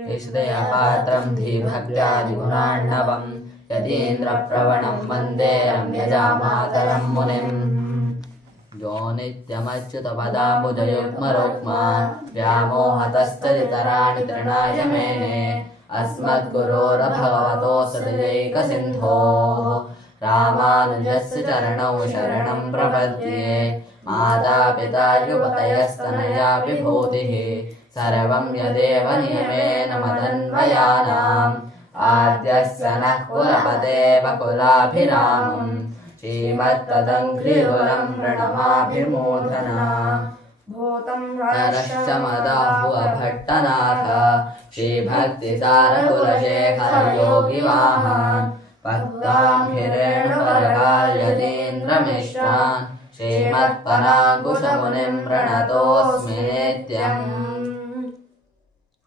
श्रीदयापात्रं धीभक्त्यादिगुणार्णवं यतीन्द्रप्रवणं वन्दे रम्यजामातरं मुनिम् यो नित्यमच्युतपदाम्बुजयुग्मरुक्मा व्यामोहतस्तदितराणि तृणाय मेने अस्मद्गुरोर्भगवतोऽस्य दयैकसिन्धोः रामानुजस्य चरणौ शरणं प्रपद्ये मातापिता युवतयस्तनया विभूतिः सर्वं यदेव नियमेन मदन्वयानाम् आद्यस्य नः कुलपतेव कुलाभिरामम् श्रीमत्तदङ्घ्रिकुलं प्रणमाभिमूर्धना नरश्च मदाहुअभट्टनाथ श्रीभक्तिसारकुलशेखरयोगिवाहान् भक्तां हिरेणुपरकार्यतीन्द्रमिश्रान् श्रीमत्पराङ्कुशमुनिं प्रणतोऽस्मि नित्यम्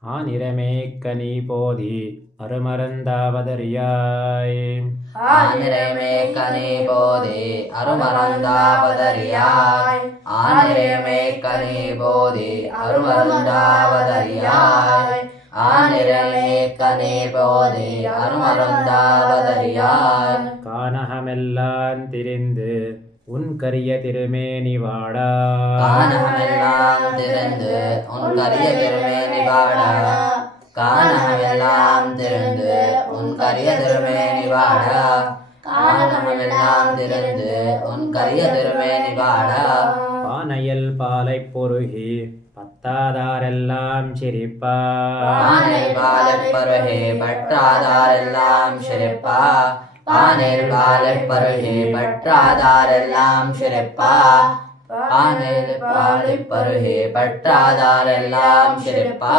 ஆனிரமேக்கனீபோதி அருமருந்தாவதரியாய் ஆனிரமேக்கனீபோதி அருமருந்தாவதரியாய் ஆனிரமேக்கனீபோதி அருமருந்தாவதரியாய் ஆனிரமேக்கனீபோதி அருமருந்தாவதரியாய் கானகமெல்லாம் திரிந்து உன் கரிய திருமேனி வாடா கானகமெல்லாம் திரிந்து உன் கரிய திருமேனி வாடா கானகமெல்லாம் திரிந்து உன் கரிய திருமேனி வாடா கானகமெல்லாம் திரிந்து உன் கரிய திருமேனி வாடா பானையில் பாலை பொருகி பத்தாதாரெல்லாம் சிரிப்பா பானையில் பாலை பருகி பற்றாதாரெல்லாம் சிரிப்பா பானையில் பாலை பருகி பற்றாதாரெல்லாம் சிரிப்பா பானையில் பாலை பருகி பற்றாதாரெல்லாம் சிரிப்பா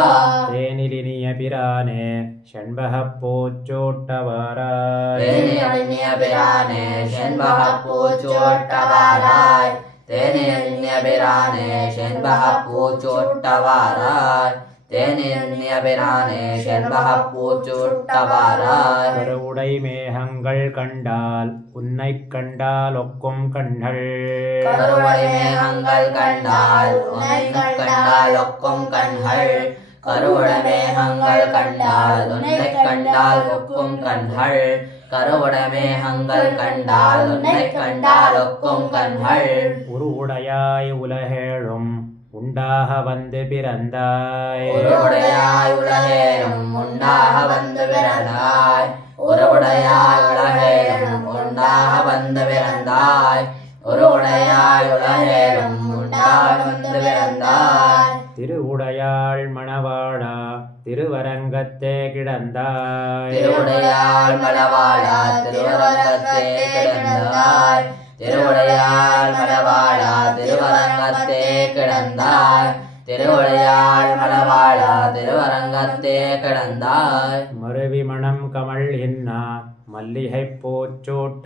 தேனிலினிய பிரானே செண்பகப் பூச்சூட்டவாராய் தேனிலினிய பிரானே செண்பகப் பூச்சூட்டவாராய் தேனிலினிய பிரானே செண்பகப் பூச்சூட்டவாராய் தேனிலினிய பிரானே செண்பகப் பூச்சூட்டவாராய் கருவுடை மேகங்கள் கண்டால் உன்னைக் கண்டால் ஒக்கும் கண்கள் கருவடை மேகங்கள் கண்டால் உன்னைக் கண்டால் ஒக்கும் கண்கள் கருவடை மேகங்கள் கண்டால் உன்னைக் கண்டால் ஒக்கும் கண்கள் கருவடை மேகங்கள் கண்டால் உன்னைக் கண்டால் ஒக்கும் கண்கள் உருவுடையாய் உலகேழும் உண்டாக வந்து பிறந்தாய் உருவுடையாய் உலகேழும் உண்டாக வந்து பிறந்தாய் உருவுடையாய் உலகேழும் உண்டாக வந்து பிறந்தாய் உருவுடையாய் உலகேழும் உண்டாக வந்து பிறந்தாய் திருவுடையாள் மணவாளா திருவரங்கத்தே கிடந்தாய் திருவுடையாள் மணவாளா திருவரங்கத்தே கிடந்தாய் திருவுடையாள் மணவாளா திருவரங்கத்தே கிடந்தாய் திருவுடையாள் மணவாளா திருவரங்கத்தே கிடந்தாய் மருவி மணம் கமல் என்னா மல்லிகை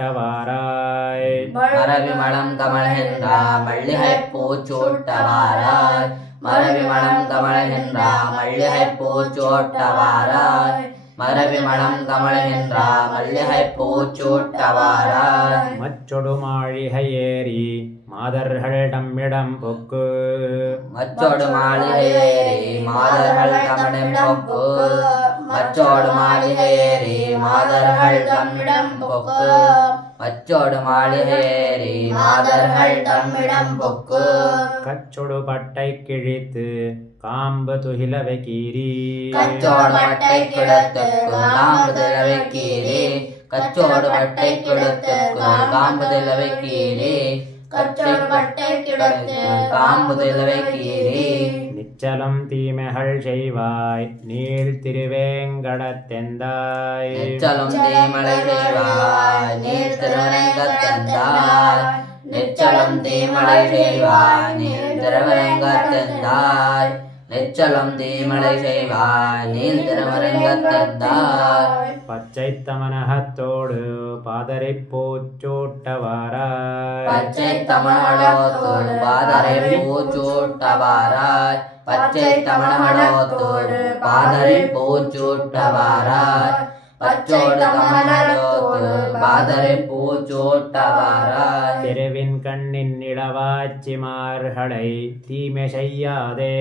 பூச்சூட்டவாராய் மரவி மணம் கமழ்கின்றா மல்லிகை பூச்சூட்டவாராய் மரவி மணம் கமழ்கின்றா மல்லிகை பூச்சூட்டவாராய் மரவி மணம் கமழ்கின்றா மல்லிகை பூச்சூட்டவாராய் மச்சொடு மாளிகை ஏறி மாதர்கள் தம்மிடம் பொக்கு மச்சோடு மாளிகை ஏறி மாதர்கள் தம்மிடம் பொக்கு மச்சோடு மாளிகை ஏறி மாதர்கள் தம்மிடம் பொக்கு மச்சோடு மாளிகை ஏறி மாதர்கள் தம்மிடம் பொக்கு கச்சொடு பட்டை கிழித்து காம்பு துகிலவை கீரி கச்சோடு பட்டை கிடத்துக்கு காம்பு திலவை கீரி கச்சோடு பட்டை கிடத்துக்கு காம்பு திலவை கீரி கச்சோடு பட்டை கிடத்து காம்பு திலவை கீரி நிச்சலம் தீமைகள் செய்வாய் நீள் திருவேங்கடத்தெந்தாய் நிச்சலும் தீமலை செய்வாய் நீர் திருவரங்கத்தந்தாய் நிச்சலும் தீமலை செய்வாய் நீர் திருவரங்கத்தந்தாய் நிச்சலும் தீமலை செய்வாய் நீர் திருவரங்கத்தந்தாய் பச்சை தமனகத்தோடு பாதரை பூச்சூட்டவாராய் பச்சை தமிழோத்தோடு பாதரை பூச்சூட்டவாராய் பச்சை தமிழோத்தோடு பாதரை பூச்சூட்டவாராய் பச்சோட்டமலத்தோடு பாதரை பூச்சோட்டவாராய் திருவின் கண்ணின் இளவாச்சிமார்களை தீமை செய்யாதே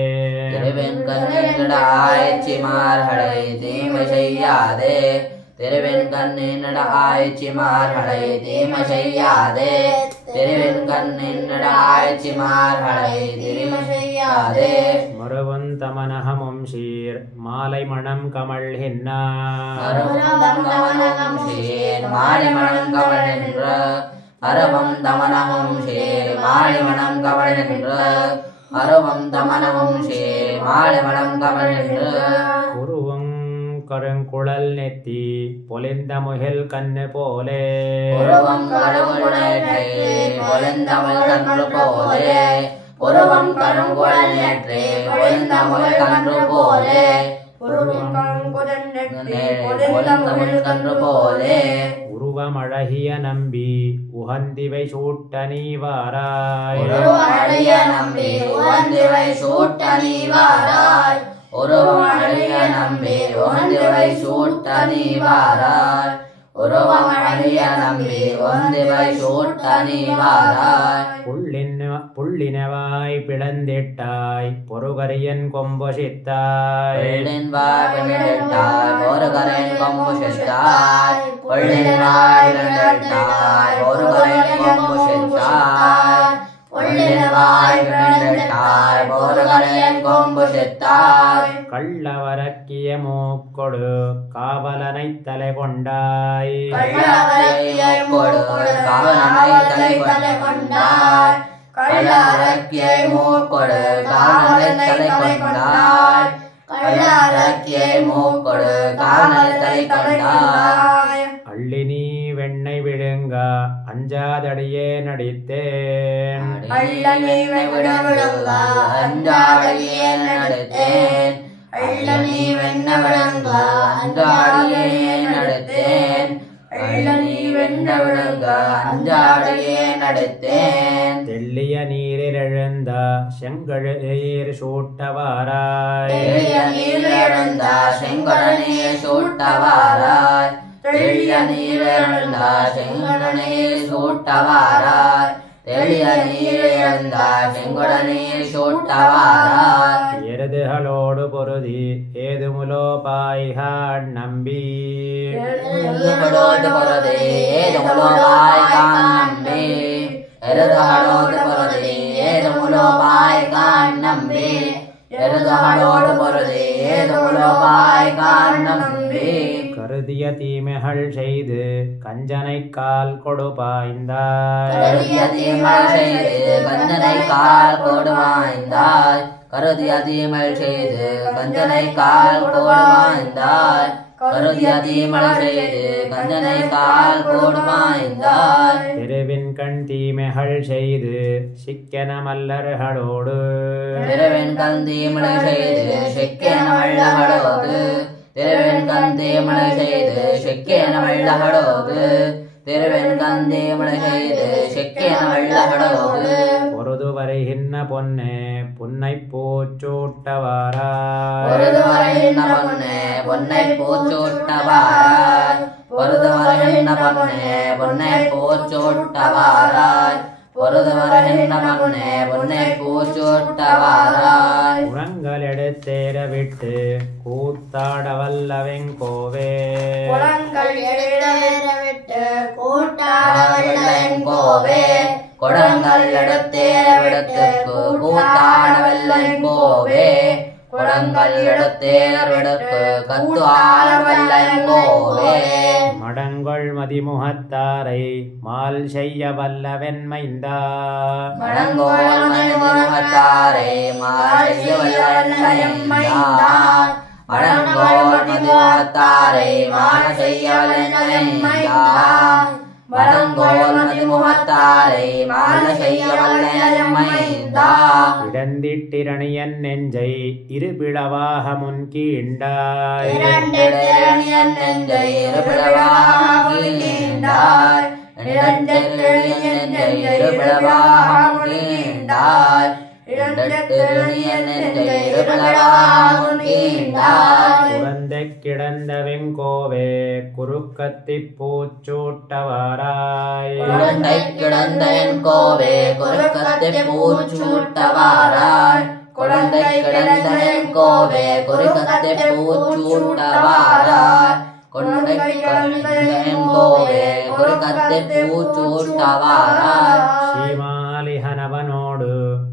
திருவின் கண்ணின் ஆய்ச்சிமார்களை தீமை செய்யாதே திருவின் கண்ணின் ஆய்ச்சிமார்களை தீமை செய்யாதே திருவின் கண்ணின் ஆய்ச்சிமார்களை தீமை செய்யாதே மறுவன் தமனகமும் சீர் மாலை மணம் கமல் ஹின்னா மறுவம் சீர் மாலை மணம் கமல் என்ற அரவம் தமனமும் சீர் மாலை மணம் கமல் என்ற அரவம் தமனமும் சீர் மாலை மணம் கமல் என்று உருவம் கருங்குழல் நெத்தி பொலிந்த முகில் கண்ணு போலே உருவம் கருங்குழல் நெற்றி பொலிந்த முகில் கன்று போலே உருவம் கருங்குழல் நெற்றி பொலிந்த முகில் கன்று போலே உருவம் கருங்குழல் நெற்றி பொலிந்த முகில் கன்று போலே உருவமழகிய நம்பி உகந்திவை சூட்ட நீ வாராய் உருவமழகிய நம்பி உகந்திவை சூட்ட நீ வாராய் உருவமழகிய நம்பி உகந்திவை சூட்ட நீ வாராய் உருவமழகிய நம்பி உகந்திவை சூட்ட நீ வாராய் புள்ளினவாய் பிளந்திட்டாய் பொறுகரியன் கொம்பொசித்தாய் புள்ளின்வாய் பிளந்திட்டாய் பொறுகரியன் கொம்பொசித்தாய் புள்ளின்வாய் பிளந்திட்டாய் பொறுகரியன் கொம்பொசித்தாய் புள்ளின்வாய் பிளந்திட்டாய் பொறுகரியன் கொம்பொசித்தாய் கள்ளவரக்கிய மூக்கொடு காவலனை தலை கொண்டாய் கள்ளவரக்கிய மூக்கொடு காவலனை தலை கொண்டாய் கள்ளவரக்கிய மூக்கொடு காவலனை தலை கொண்டாய் கள்ளவரக்கிய மூக்கொடு காவலனை தலை கொண்டாய் அள்ளி நீ வெண்ணை விழுங்க அஞ்சாதடியே நடித்தேன் அள்ளி விழுங்க அஞ்சாதடியே நடித்தேன் அள்ளி வெண்ண விழுங்க அஞ்சாடியே நடித்தேன் அள்ளி வெண்ண விழுங்க அஞ்சாடியே நடித்தேன் தெள்ளிய நீரில் எழுந்த செங்கழீர் சூட்டவாராய் தெள்ளிய நீரில் எழுந்த செங்கழநீர் சூட்டவாராய் தெளிய நீரெழுந்த செங்கடநீர் சூட்டவாராய் தெளிய நீரெழுந்த செங்கடநீர் சூட்டவாராய் எருதுகளோடு பொருதி ஏதுமுலோபாய்கான் நம்பி எருதுகளோடு பொருதி ஏதுமுலோபாய்கான் நம்பி எருதுகளோடு பொருதி ஏதுமுலோபாய்கான் நம்பி எருதுகளோடு பொருதி ஏதுமுலோபாய்கான் நம்பி கருதிய தீமைகள் செய்து கஞ்சனை கால் கொடுப்பாய்ந்தாய் கருதிய தீமைகள் செய்து கஞ்சனை கால் கொடுவாய்ந்தாய் கருதிய தீமைகள் செய்து கஞ்சனை கால் கொடுவாய்ந்தாய் கருதிய தீமைகள் செய்து கஞ்சனை கால் கொடுவாய்ந்தாய் திருவின் கண் தீமைகள் செய்து சிக்கன மல்லர்களோடு திருவின் கண் தீமைகள் செய்து சிக்கன மல்லர்களோடு திருவின் கந்தி மழை செய்து செக்கேன வெள்ளகடோது திருவின் கந்தி மழை செய்து செக்கேன வெள்ளகடோது பொருது வருகின்ற பொன்னே புன்னை பூச்சூட்டவாராய் பொருது வருகின்ற பொன்னே பொன்னை பூச்சூட்டவாராய் பொருது வருகின்ற பொன்னே பொன்னை பூச்சூட்டவாராய் பொருது வருகின்ற பொன்னே பொன்னை பூச்சூட்டவாராய் குளங்கள் எடுத்தேர விட்டு கூத்தாட வல்லவெங்கோவே குளங்கள் எடுத்தேர விட்டு கூத்தாட வல்லவெங்கோவே குளங்கள் எடுத்தேர விட்டு கூத்தாட வல்லவெங்கோவே குளங்கள் எடுத்தேர விட்டு கத்துஆட வல்லவெங்கோவே மடங்கொள் மதிமுகத்தாரை மால் செய்ய வல்லவென்மைந்தா மடங்கோள் மதிமுகத்தாரை மால் செய்ய வல்லவென்மைந்தா மடங்கோள் மதிமுகத்தாரை மால் செய்ய வல்லவென்மைந்தா மடங்கோள் மதிமுகத்தாரை மால் செய்ய வல்லவென்மைந்தா இடந்திட்டிரணியன் நெஞ்சை இருபிளவாக முன்கீண்டாய் இரண்டிரணியன் நெஞ்சை இருபிளவாக முன்கீண்டாய் இரண்டிரணியன் நெஞ்சை இருபிளவாக முன்கீண்டாய் இரண்டிரணியன் நெஞ்சை இருபிளவாக முன்கீண்டாய் உறந்த குடந்தை கிடந்த வெங்கோவே குறுக்கத்தி பூச்சூட்டவாராய் குடந்தை கிடந்த வெங்கோவே குறுக்கத்தி பூச்சூட்டவாராய் குடந்தை கிடந்த வெங்கோவே குறுக்கத்தி பூச்சூட்டவாராய் குடந்தை கிடந்த வெங்கோவே குறுக்கத்தி பூச்சூட்டவாராய் ஸ்ரீமாலிஹனவனோடு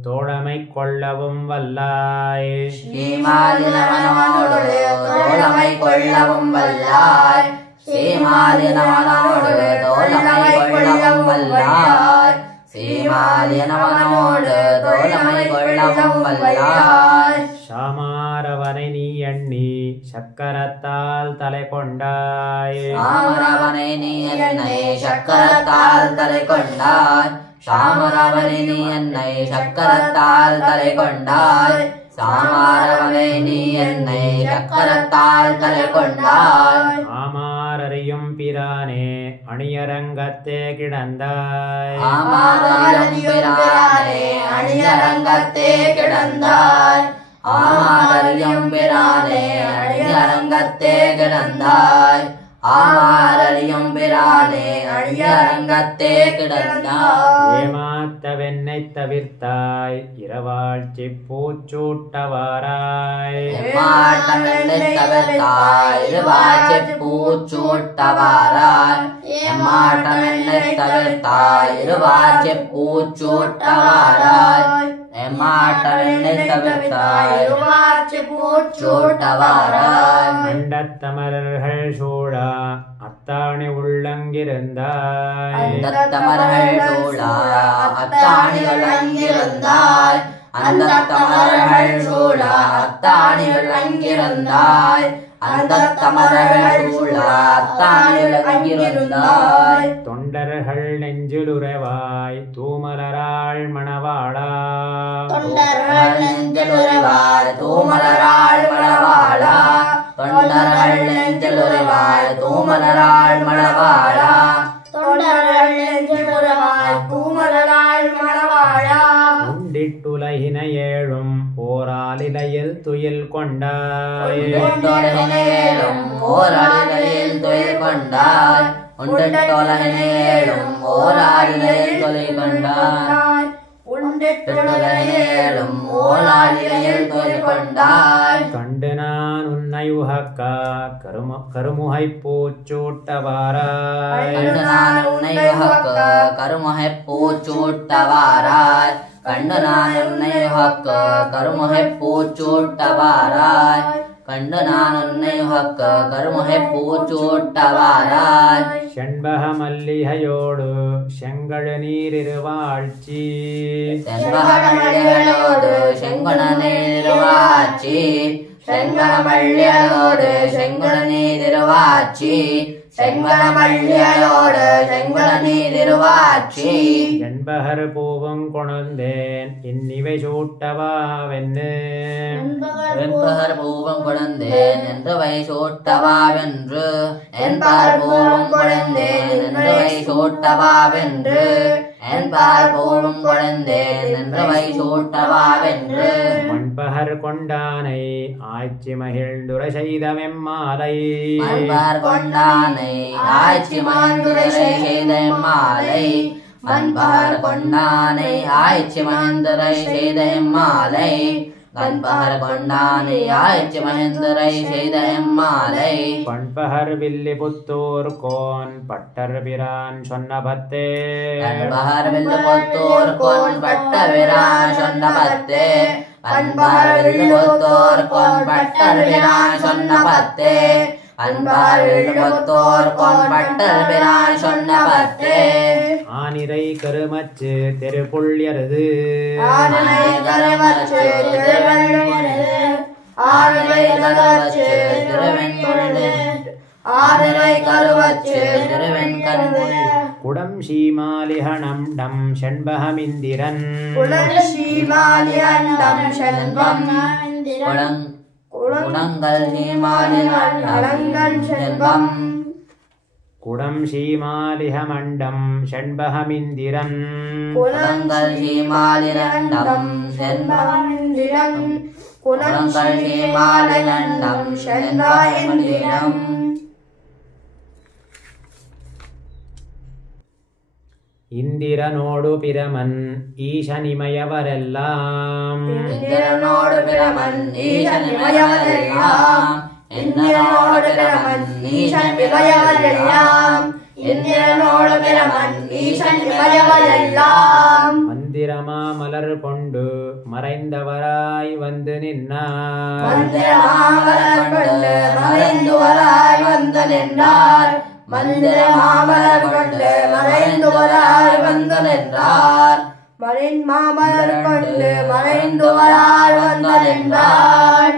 தோழமை கொள்ளவும் வல்லாய் ஸ்ரீமாலினவனோடு தோழமை கொள்ளவும் வல்லாய் ஸ்ரீமாலினவனோடு தோழமை கொள்ளவும் வல்லாய் ஸ்ரீமாலினவனோடு தோழமை கொள்ளவும் வல்லாய் சாமாரவனை நீ எண்ணி சக்கரத்தால் தலை கொண்டாய் சாமரவனை நீ என்னை சக்கரத்தால் தலை கொண்டாய் சாமரவனை நீ என்னை சக்கரத்தால் தலை கொண்டாய் சாமாரவனை நீ என்னை சக்கரத்தால் தலை கொண்டாய் ஆமாரறியும் பிரானே அணியரங்கத்தே கிடந்தாய் ஆமாரறியும் பிரானே அணியரங்கத்தே கிடந்தாய் ஆமாரறியும் பிரானே அணியரங்கத்தே கிடந்தாய் ஆமாரறியும் பிரானே அணியரங்கத்தே கிடந்தாய் ஏமாத்தவென்னை தவிர்த்தாய் இரவாழ்ச்சி பூச்சூட்டவாராய் ஏமாட்டமென்னை தவிர்த்தாய் இருவாழ்ச்சி பூச்சூட்டவாராய் ஏமாட்டமென்னை தவிர்த்தாய் இருவாழ்ச்சி பூச்சூட்டவாராய் ஏமாட்டமென்னை தவிர்த்தாய் இருவாழ்ச்சி பூச்சூட்டவாராய் அண்டத்தமரர்கள் சூழா அத்தாணி உள்ளங்கிருந்தாய் அந்தத்தமர்கள் சூழா அத்தாணிகள் அங்கிருந்தாய் அந்தத்தமர்கள் சூழா அத்தாணிகள் அங்கிருந்தாய் அந்தத்தமர்கள் சூழா அத்தாணிகள் அங்கிருந்தாய் தொண்டர்கள் நெஞ்சிலுறவாய் தூமலராள் மணவாளா தொண்டர்கள் நெஞ்சிலுறவாய் தூமலராள் மணவாளா தொண்டர்கள் நெஞ்சிலுறவாய் தூமலராள் மணவாளா தொண்டர்கள் நெஞ்சிலுறவாய் தூமலராள் மணவாளா உண்டிட்டுலகின ஏழும் ஓராலிலையில் துயில் கொண்டாய் உண்டிட்டோலகினேழும் ஓராளிலையில் துயில் கொண்டாய் உண்டிட்டோலகினேழும் ஓராளிலையில் துயில் கொண்டாய் உண்டிட்டோலகினேழும் ஓராளிலையில் துயில் கொண்டாய் கண்டு நான் உன்னை உகக்கா கருமுகை பூச்சூட்டவாராய் கண்டு நான் உன்னை உகக்க கருமுகை பூச்சூட்டவாராய் கண்டு நான் உன்னை உகக்க கருமுகை பூச்சூட்டவாராய் கண்டு நான் உன்னை உகக்க கருமுகை பூச்சூட்டவாராய் செண்பக மல்லிகையோடு செங்கழு நீரிருவாழ்ச்சி செண்பகமல்லிகளோடு செங்குண நீருவாச்சி செண்பகமல்லிகளோடு செங்குண நீருவாச்சி செண்பகமல்லிகளோடு செங்குண நீருவாச்சி என்பகர் பூவும் கொணர்ந்தேன் இந்நிவை சூட்டவாவென்னு வெண்பகர் பூவம் கொடந்தேன் என்று வை சூட்டவாவென்று என்பார் பூவம் கொடந்தேன் என்று வை சூட்டவாவென்று என்பார் பூவம் கொடந்தேன் என்று வை சூட்டவாவென்று மண்பகர் கொண்டானை ஆய்ச்சி மகிழ்ந்துரை செய்த வெம்மாலை மண்பார் கொண்டானை ஆய்ச்சி மகிழ்ந்துரை செய்த மாலை மண்பார் கொண்டானை ஆய்ச்சி மகிழ்ந்துரை செய்த மாலை கண்பகர் கொண்டானை ஆய்ச்சி மகிழ்ந்துரை செய்த மாலை பண்பகர் வில்லி புத்தூர் கோன் பட்டர் பிரான் சொன்ன பத்தே கண்பகர் வில்லு புத்தூர் கோன் பட்டர் பிரான் சொன்ன பத்தே கண்பகர் வில்லு புத்தூர் கோன் பட்டர் பிரான் சொன்ன பத்தே கண்பகர் வில்லு புத்தூர் கோன் பட்டர் பிரான் சொன்ன பத்தே ஆனிரை கருமச்சு தெருப்புள்ளியருது ஆனிரை கருமச்சு திருவெண்குழல் ஆனிரை கருவச்சு திருவெண்குழல் ஆனிரை கருவச்சு திருவெண்குழல் குடம் சீமாலிஹணம் டம் ஷண்பகமிந்திரன் குடம் சீமாலிஹண்டம் ஷண்பம் குடங்கள் சீமாலிஹண்டம் ஷண்பம் குடம் சீமாலிஹமண்டம் ஷண்பகமிந்திரன் குடங்கள் சீமாலிஹண்டம் ஷண்பம் குணங்கழ்சி மாலை நன்னம் சென்றாய் என்றிடம். இந்திரனோடு பிரமன் ஈசனிமயவரெல்லாம் இந்திரனோடு பிரமன் ஈசனிமயவரெல்லாம். இந்திரனோடு பிரமன் ஈசனிமயவரெல்லாம். இந்திரனோடு பிரமன் ஈசனிமயவரெல்லாம். மந்திரமா மலர் கொண்டு மறைந்தவராய் வந்து நின்னார். மந்திரமா மலர் கொண்டு மறைந்தவராய் வந்து நின்றார். மந்திரமாமலர் கொண்டு மறைந்துவராய் வந்து நின்றார். மாமலர் கொண்டு மறைந்துவராய் வந்து நின்றார்.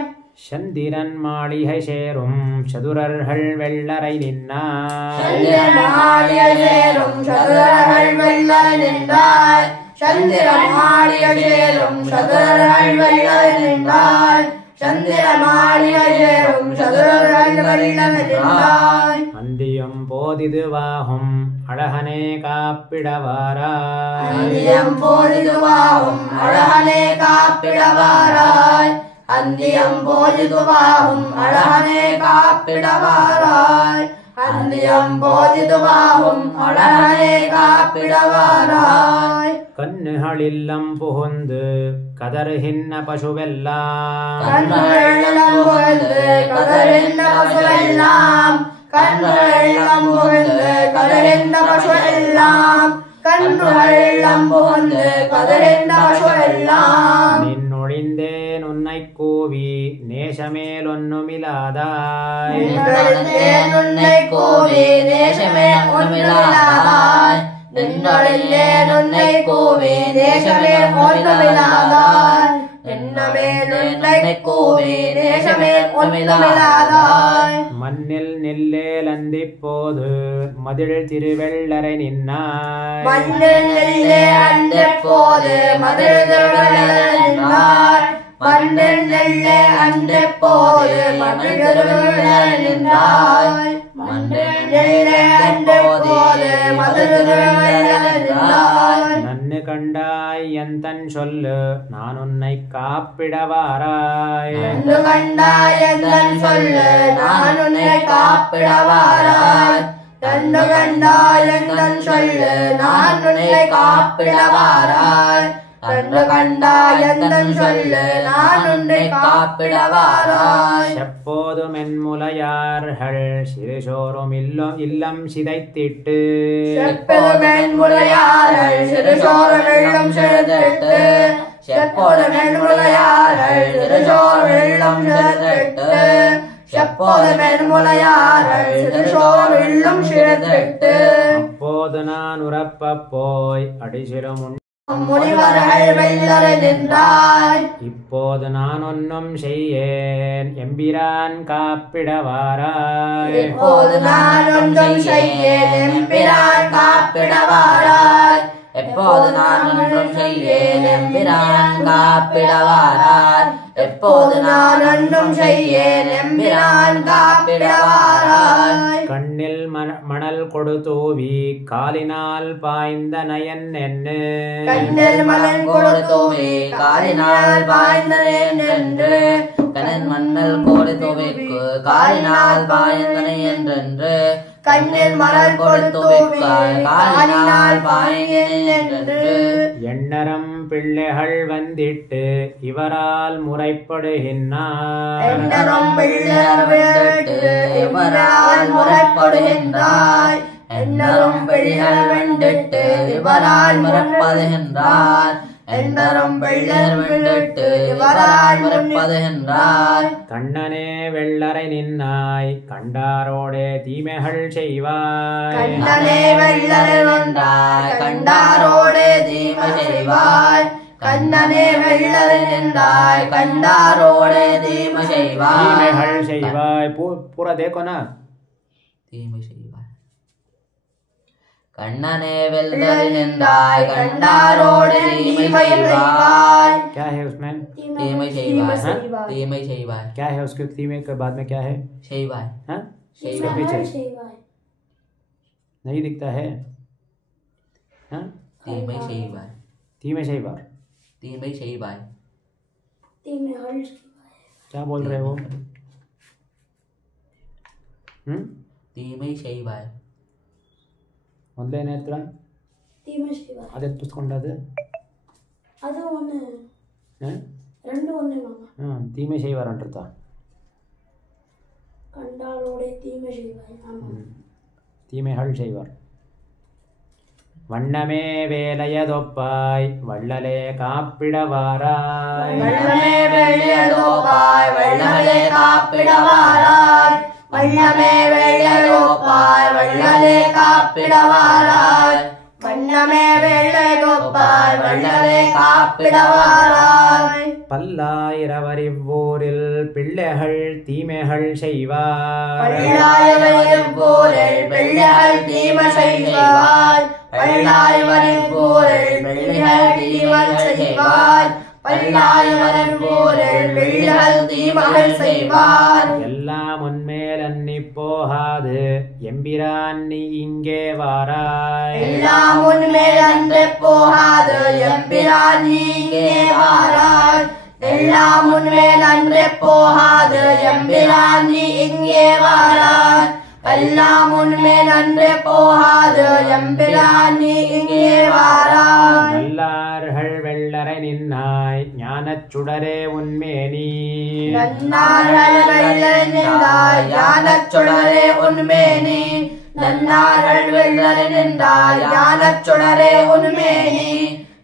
சந்திரன் மாளிகை சேரும் சதுரர்கள் வெள்ளரை நின்னார். சந்திரன் மாளிகை சேரும் சதுரர்கள் வெள்ளரை நின்றார். சந்திரன் மாளிகை சேரும் சதுரர்கள் வெள்ளரை நின்றார். சந்திரன் மாளிகை சேரும் சதுரர்கள் வெள்ளரை நின்றார். அந்தியம் போதிதுவாகும் அழகனே காப்பிடவாராய். அந்தியம் போதிதுவாகும் அழகனே காப்பிடவாராய். அந்தியம் போதிதுவாகும் அழகனே காப்பிடவாராய். அந்தியம் போதிதுவாகும் அழகனே காப்பிடவாராய். கண்ணுகளில்லம் புகுந்து கதறுகின்ற பசுவெல்லாம். கண்ணுகளில்லம் புகுந்து கதறுகின்ற பசுவெல்லாம். கண்ணுகளில்லம் புகுந்து கதறுகின்ற பசுவெல்லாம். கண்ணுகளில்லம் புகுந்து கதறுகின்ற பசுவெல்லாம். நின்னொழிந்தேன் உன்னை கூவி நேசமேல் ஒன்னுமிலாதாய். நின்னொழிந்தேன் உன்னை கூவி நேசமேல் ஒன்னுமிலாதாய். நின்னொழிந்தேன் உன்னை கூவி நேசமேல் ஒன்னுமிலாதாய். நின்னமேல் உன்னை கூவி நேசமேல் ஒன்னுமிலாதாய். மண்ணில் நில்லேல் அந்திப்போது மதில் திருவெள்ளரை நின்னாய். மண்ணில் நெல்லே அன்றபோது மதில் திருவெள்ளரை நின்றார். மண்ணில் நெல்லே அன்றபோது மதில் திருவெள்ளரை நின்றார். மண்ணில் நெல்லே அன்றபோது மதில் திருவெள்ளரை நின்றார். நன்னு கண்டாய் எந்தன் சொல்லு நான் உன்னை காப்பிடவாராய். நன்று கண்டாய் எந்தன் சொல்லு நான் உன்னை காப்பிடவாராய். நன்று கண்டாய் எந்தன் சொல்லு நான் உன்னை காப்பிடவாராய். நன்று கண்டாய் எந்தன் சொல்லு நான் உன்னை காப்பிடவாராய். எப்போதும் என் முலையார்கள் சிறுசோறும் இல்லம் சிதைத்திட்டு. எப்போதும் என் முலையார்கள் சிறுசோறும் இல்லம் சிதைத்திட்டு. எப்போதும் என் முலையார்கள் சிறுசோறும் இல்லம் சிதைத்திட்டு. எப்போதும் என் முலையார்கள் சிறுசோறும் இல்லம் சிதைத்திட்டு. அப்போது நான் உறப்பப் போய் அடிசிறும் முனிவர்கள் வெள்ளரை நின்றாய். இப்போது நான் ஒன்னும் செய்யேன் எம்பிரான் காப்பிடவாராய். இப்போது நான் ஒன்றும் செய்யேன் எம்பிரான் காப்பிடவாராய். எப்போது நான் ஒன்றும் செய்யேன் எம்பிரான் காப்பிடவாராய். எப்போது நான் ஒன்றும் செய்யேன் எம்பிரான் காப்பிடவாராய். கண்ணில் மணல் கொடுத்தூவி காலினால் பாய்ந்த நயன் என்று. கண்ணில் மணல் கொடுத்தூவி காலினால் பாய்ந்த நயன் என்று. கண்ணில் மணல் கொடுத்தூவிக்கு காலினால் பாய்ந்த நயன் என்று. கண்ணில் மணல் கொடுத்தூவி காலினால் பாய்ந்த என்று. எண்ணரம் பிள்ளைகள் வந்திட்டு இவரால் முறைப்படுகின்றார். எண்ணரும் பிள்ளைகள் வந்திட்டு இவரால் முறைப்படுகின்றார். எண்ணரும் பிள்ளைகள் வந்திட்டு இவரால் முறைப்படுகின்றார். எண்ணரும் பிள்ளைகள் வந்திட்டு இவரால் முறைப்படுகின்றார். கண்ணனே வெள்ளரை நின்னாய் கண்டாரோடே தீமைகள் செய்வாய். கண்ணனே வெள்ளரை நின்றாய் கண்டாரோடே தீமை செய்வாய். கண்ணனே வெள்ளரை நின்றாய் கண்டாரோடே தீமை செய்வாய். தீமைகள் செய்வாய். पूरा देखो ना. தீமை செய்வாய். கண்ணனே வெள்ளரை நின்றாய் கண்டாரோடே தீமை செய்வாய். क्या है उसमें? தீமை செய்வாய். தீமை செய்வாய். क्या है उसके तीमे के बाद में क्या है? செய்வாய். हाँ इसके पीछे नहीं दिखता है. हाँ தீமை செய்வாய். तीमे செய்வார். தீமை செய்வாய். क्या बोल रहे हो? தீமை செய்வாய். ಮೊದಲೇನು ಹೇಳ್ತೀರ? தீமை செய்வாய். ಅದು ಎತ್ತಿಸ್ಕೊಂಡದು அது ஒன்று ரெண்டு ஒன்று மாமா. தீமை செய்வார் அன்றதா? கண்டாலோட தீமை செய்வாய். ஆமாம், தீமைகள் செய்வார். வண்ணமே வேலையதொப்பாய் வள்ளலே காப்பிடவாராய். வண்ணமே வேலையதொப்பாய் வள்ளலே காப்பிடவாராய். வண்ணமே வேலையதொப்பாய் வள்ளலே காப்பிடவாராய். வண்ணமே வேலையதொப்பாய் வள்ளலே காப்பிடவாராய். பல்லாயிரவரிவ்வூரில் பிள்ளைகள் தீமைகள் செய்வார். பல்லாயிரவரிவ்வூரில் பிள்ளைகள் தீமை செய்வார். பல்லாயிரவரிவ்வூரில் பிள்ளைகள் தீமை செய்வார். பல்லாயிரவரிவ்வூரில் பிள்ளைகள் தீமைகள் செய்வார். எல்லாம் உன்மேல் அன்னி போகாது எம்பிரான் நீ இங்கே வாராய். எல்லாம் உன்மேல் அன்று போகாது எம்பிரான் நீ இங்கே வாராய். எல்லாம் உன்மேல் அன்று போகாது எம்பிரான் நீ இங்கே வாராய். எல்லாம் உன்மேல் அன்று போகாது எம்பிரான் நீ இங்கே வாராய். நல்லார்கள் வெள்ளரை நின்னாய் ஞானச் சுடரே உன்மேனி. நன்னார்கள் வெள்ளரை நின்றாய் ஞானச் சுடரே உன்மேனி. நன்னார்கள் வெள்ளரை நின்றாய் ஞானச் சுடரே உன்மேனி.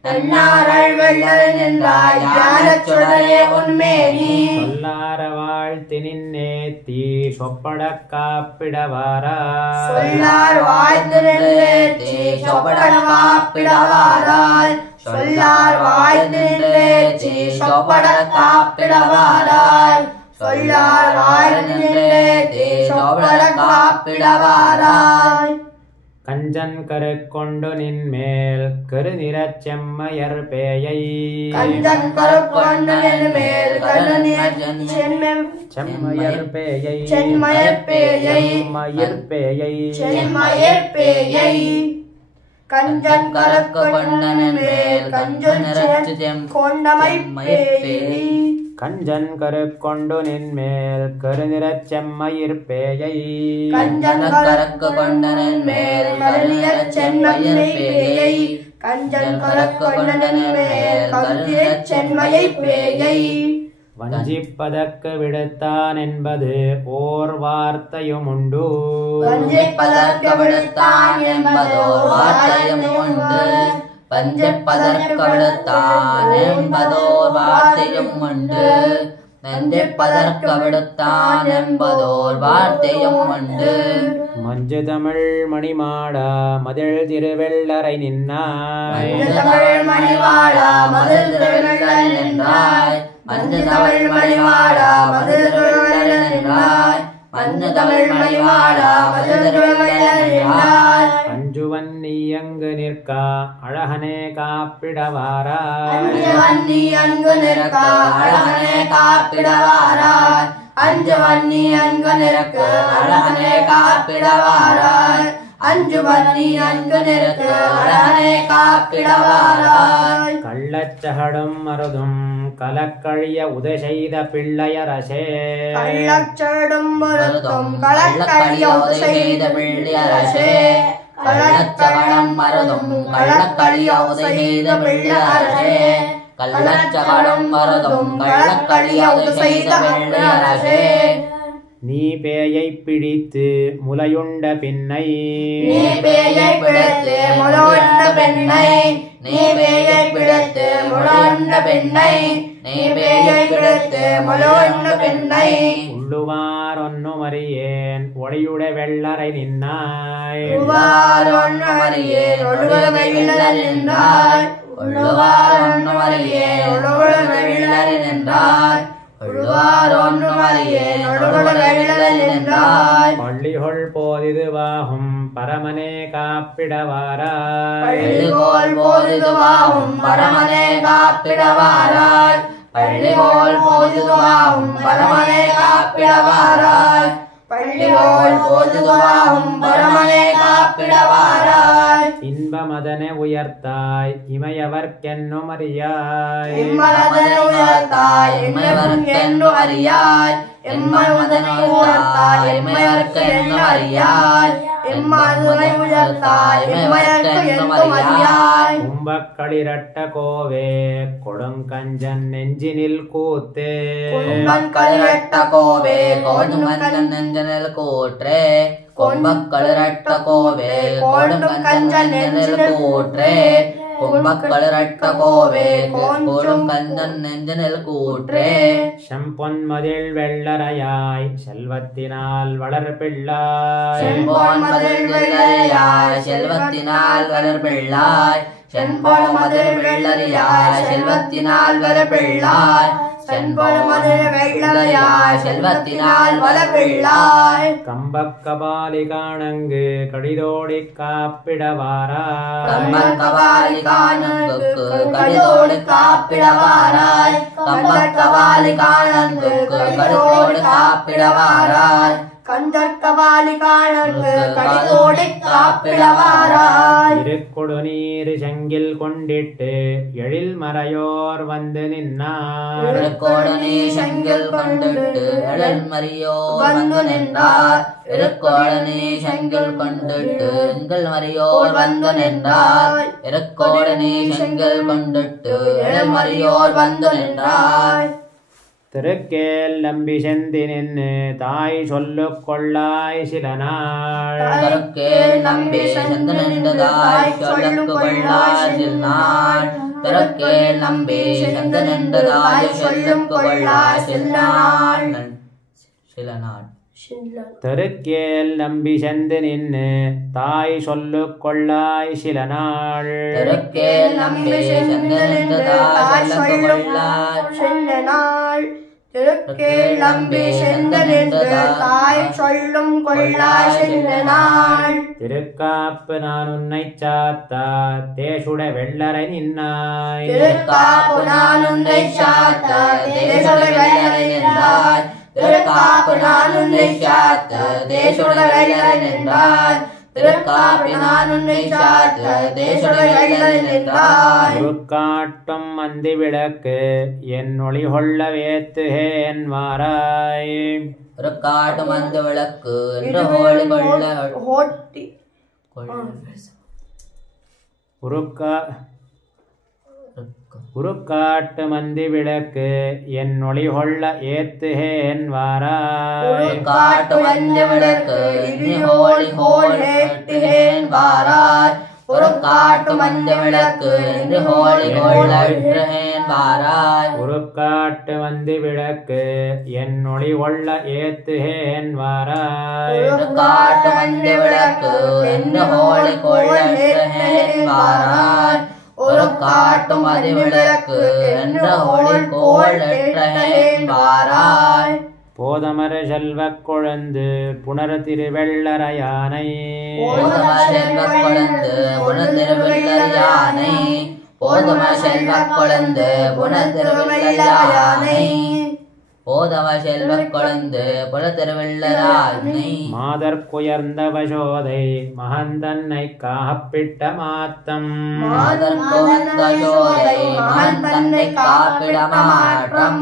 நன்னார்கள் வெள்ளரை நின்றாய் ஞானச் சுடரே உன்மேனி. சொல்லார வாழ்த்தி நின்னேத்தி சொப்பட காப்பிடவாராய். சொல்லார் வாழ்த்து நின்றேத்தி சொப்பட காப்பிடவாராய். சொல்லார் வாழ்த்து நின்றேத்தி சொப்பட காப்பிடவாராய். சொல்லார் வாழ்த்து நின்றேத்தி சொப்பட காப்பிடவாராய். கஞ்சன் கருக்கொண்டு நின்மேல் கருநிறச் செம்மையர் பேயை. கஞ்சன் கருக்கொண்டு நின்மேல் கருநிறச் செம்மையர் பேயை. செம்மையர் பேயை. செம்மையர் பேயை. செம்மையர் பேயை. கஞ்சன் கருக்கொண்டு நின்மேல் கஞ்சு நிறச் கொண்டமை பேயை. கஞ்சன் கருக்கொண்டு நின்மேல் கருநிறச் செம்மையிற் பேயை. கஞ்சன் கரக்கு கொண்டனின் மேல் கருநிறச் செம்மையர் பேயை. கஞ்சன் கரக்கு கொண்டனின் மேல் கருநிறச் செம்மையை பேயை. வஞ்சிப்பதற்கு விடுத்தான் என்பது ஓர் வார்த்தையும் உண்டு. வஞ்சிப்பதற்கு விடுத்தான் என்பதோர் வார்த்தையும் உண்டு. வஞ்சிப்பதற்கு விடுத்தான் என்பதோர் வார்த்தையும் உண்டு. வஞ்சிப்பதற்கு விடுத்தான் என்பதோர் வார்த்தையும் உண்டு. மஞ்சு தமிழ் மணிமாடா மதில் திருவெள்ளரை நின்னாய். மஞ்சு தமிழ் மணிமாடா மதில் திருவெள்ளரை நின்றாய். மஞ்சு தமிழ் மணிமாடா மதில் திருவெள்ளரை நின்றாய். மஞ்சு தமிழ் மணிமாடா மதில் திருவெள்ளரை நின்றாய். அஞ்சுவன் நீ அங்கு நிற்கா அழகனே காப்பிடவாராய். அஞ்சுவன் நீ அங்கு நிற்கா அழகனே காப்பிடவாராய். அஞ்சுவன் நீ அங்கு நிற்கு அழகனே காப்பிடவாராய். அஞ்சுவன் நீ அங்கு நிற்கு அழகனே காப்பிடவாராய். கள்ளச்சகடும் மருதும் கலக்கழிய உதை செய்த பிள்ளையரசே. கள்ளச்சகடும் மருதும் கலக்கழிய உதை செய்த பிள்ளையரசே. கள்ளச்சகடும் மருதும் கலக்கழிய உதை செய்த பிள்ளையரசே. கள்ளச்சகடும் மருதும் கள்ளக்கழிய உதை செய்த பிள்ளையரசே. நீ பேயை பிடித்து முலையுண்ட பின்னை. நீ பேயை பிடித்து முலையுண்ட பெண்ணை. நீ பேயை பிடித்து முலையுண்ட பெண்ணை. நீ பேயை பிடித்து முலையுண்ட பெண்ணை. உள்ளுவார் ஒன்னு மறியேன் ஒளியுட வெள்ளரை நின்னாய். உள்ளுவார் ஒன்னு மறியேன் ஒளியுட வெள்ளரை நின்றாய். உள்ளுவார் ஒன்னு மறியேன் ஒளியுட வெள்ளரை நின்றாய். உள்ளுவார் ஒன்னு மறியேன் ஒளியுட வெள்ளரை நின்றாய். பள்ளிகொள் போதிதுவாகும் பரமனே காப்பிடவாராய். பள்ளிகோல் போதிதுவாகும் பரமனே காப்பிடவாராய். பள்ளிகோல் போதிதுவாகும் பரமனே காப்பிடவாராய். பள்ளி அடியோள் போதுவாகும் பரமனே காப்பிடவாராய் இன்பமதனை உயர்த்தாய் இமையவர்க்கென்னும் அறியாய் இம்மதனை உயர்த்தாய் இம்மையவர்க்கென்னும் அறியாய் எம்மதனை உயர்த்தாய் எம்மையவர்க்கு என்னும் அறியாய் எம்மதனை உயர்த்தாய் எம்மையவர்க்கு என்னும் அறியாய் கும்பக்களிரட்ட கோவே கொடுங்கஞ்சன் நெஞ்சினில் கூத்தே கும்பக்களிரட்ட கோவே கொடுங்கஞ்சன் நெஞ்சினில் கூற்றே கும்பக்களிரட்ட கோவே கொடுங்கஞ்சன் நெஞ்சினில் கூற்றே கும்பக்களிரட்ட கோவே கொடுங்கஞ்சன் நெஞ்சினில் கூற்றே செம்பொன்மதில் வெள்ளரையாய் செல்வத்தினால் வளர்பிள்ளாய் செம்பொன்மதில் வெள்ளரையாய் செல்வத்தினால் வளர்பிள்ளாய் செம்பொன்மதில் வெள்ளரையாய் செல்வத்தினால் வளர்பிள்ளாய் செம்பொன்மதில் வெள்ளரையாய் செல்வத்தினால் வளர்பிள்ளாய் கம்பக்கபாலி காணங்கு கடிதோடி காப்பிடவாராய் கம்பக்கபாலி காணங்குக்கு கடிதோடு காப்பிடவாராய் கம்பக்கபாலி காணங்குக்கு கடிதோடு காப்பிடவாராய் கந்தக்கபாலி காணங்கு கடிதோடு காப்பிடவாராய் இருக்கொடு நீர் செங்கில் கொண்டிட்டு எழில் மறையோர் வந்து நின்னார் இருக்கோடு நீ செங்கில் கொண்டிட்டு எழில் மறையோர் வந்து நின்றார் இருக்கோடு நீ செங்கில் கொண்டிட்டு எங்கள் மறையோர் வந்து நின்றார் இருக்கோடு நீ செங்கில் கொண்டிட்டு எழில் மறையோர் வந்து நின்றார் திருக்கேல் நம்பி செந்தி நின்று தாய் சொல்லு கொள்ளாய் சில நாள் திருக்கேல் நம்பி செந்து நின்று தாய் சொல்லு கொள்ளாய் சில நாள் திருக்கேல் நம்பி செந்து நின்று தாய் சொல்லு கொள்ளாய் சில நாள் திருக்கேல் நம்பி செந்து நின்று தாய் சொல்லு கொள்ளாய் சில நாள் திருக்கேல் நம்பி செந்து நின்று தாய் சொல்லு கொள்ளாய் சில நாள் திருக்கேல் நம்பி செந்து நின்று தாய் சொல்லும் கொள்ளாய் சில நாள் திருக்காப்பு நான் உன்னை சாத்தா தேசுட வெள்ளரை நின்னாய் திருக்காப்பு நான் உன்னை சாத்தா தேசுட வெள்ளரை நின்றாய் திருக்காப்பு நான் உன்னை சாத்த தேசுட வெள்ளரை நின்றாய் திருக்காப்பு நான் உன்னை சாத்த தேசுட வெள்ளரை நின்றாய் உருக்காட்டும் மந்தி விளக்கு என் ஒளி கொள்ள வேத்துகேன் மாறாய் உருக்காட்டும் மந்தி விளக்கு என்று ஹோலி கொள்ள ஹோட்டி உருக்காட்டு மந்தி விளக்கு என் ஒளி கொள்ள ஏத்துகேன் வாராய் காட்டு மந்தி விளக்கு ஹோலி ஹோலேட்டுகேன் வாராய் ஒரு காட்டு மந்தி விளக்கு ஹோலி ஹோலேட்டுகேன் வாராய் உருக்காட்டு மந்தி விளக்கு என் ஒளி கொள்ள ஏத்துகேன் வாராய் ஒரு காட்டு மந்தி விளக்கு ஹோலி ஹோலேட்டுகேன் வாராய் ஒரு காட்டு மதி விளக்கு என்ற ஒளி கோளேற்றேன் வாராய் போதமர செல்வக் கொழுந்து புனர் திருவெள்ளரையானை போதமர செல்வக் கொழுந்து புனர் திருவெள்ளரையானை போதமர செல்வக் கொழுந்து புனர் திருவெள்ளரையானை போதம செல்வக் கொழுந்து புனர் திருவெள்ளரானை மாதற்குயர்ந்த பசோதை மகந்தன்னை காப்பிட்ட மாத்தம் மாதற்குயர்ந்த சோதை மகந்தன்னை காப்பிட மாற்றம்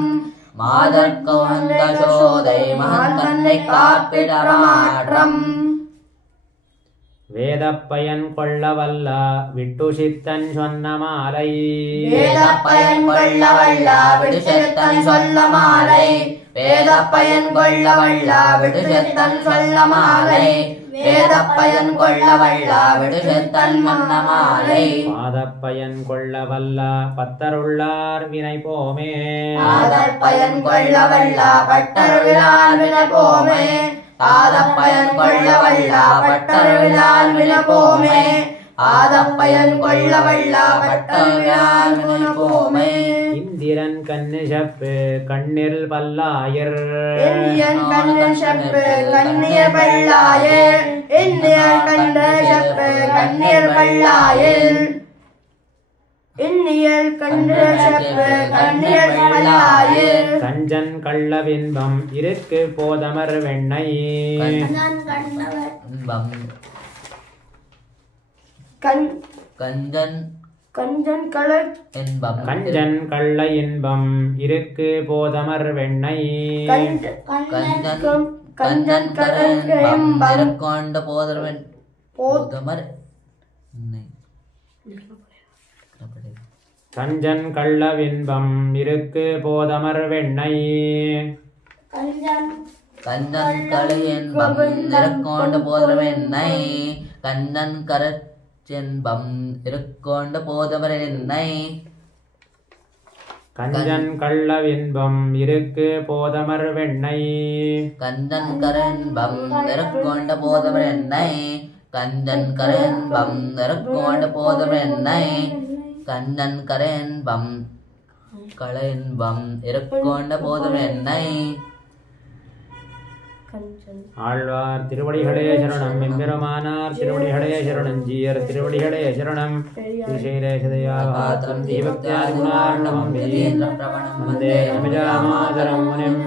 மாதற்குயர்ந்த சோதை மகந்தன்னை காப்பிட மாற்றம் வேதப்பயன் கொள்ளவல்ல விட்டு சித்தன் சொன்ன மாலை வேதப்பயன் கொள்ளவல்ல விடு சித்தன் சொல்ல மாலை வேதப்பயன் கொள்ளவல்ல விடு சித்தன் சொல்ல மாலை வேதப்பயன் கொள்ளவல்ல விடு சித்தன் சொன்ன மாலை பாதப்பயன் கொள்ளவல்ல பத்தருள்ளார் வினை போமே பாதப்பயன் கொள்ளவல்ல பட்டருளார் வினை போமே பாதப்பயன் கொள்ளவல்ல பட்டருளார் வினை போமே பாதப்பயன் கொள்ளவல்ல பட்டருளார் வினை போமே இந்திரன் கண்ணு செப்பு கண்ணில் பல்லாயர் இந்தியன் கண்ணு செப்பு கண்ணீர் பல்லாயர் இந்தியன் கண்ணு செப்பு கண்ணீர் பல்லாயர் எண்ணியல் கன்ற செப்பு கண்ணியல் கல்லாயே கஞ்சன் கள்ளவின்பம் இருக்கு போதமர் வெண்ணை நான் கண்டவர் இன்பம் கஞ்சன் கஞ்சன் கலர் இன்பம் கஞ்சன் கள்ள இன்பம் இருக்கு போதமர் வெண்ணை கஞ்சன் கரன்பம் இறக்கொண்ட போதமர் போதமர் கஞ்சன் கள்ளவின்பம் இருக்கு போதமர் வெண்ணை கஞ்சன் களையன்பம் இறக்கொண்ட போதமர் வெண்ணை கஞ்சன் கரச்சென்பம் இறக்கொண்ட போதமர் வெண்ணை கஞ்சன் கள்ளவின்பம் இருக்கு போதமர் வெண்ணை கஞ்சன் கரன்பம் இறக்கொண்ட போதமர் வெண்ணை கஞ்சன் கரன்பம் இறக்கொண்ட போதமர் வெண்ணை கஞ்சன் கரன்பம் களையன்பம் இறக்கொண்ட போதமர் வெண்ணை ஆழ்வார் திருவடிகளே சரணம் எம்பெருமானார் திருவடிகளே சரணம் ஜீயர் திருவடிகளே சரணம் ஸ்ரீசைலேஷதயாபாத்திரம் தீபக்தியாதிகுணார்ணவம் விஜயேந்திர பிரவணம் வந்தே அமிஜாமாதரம் முனிம்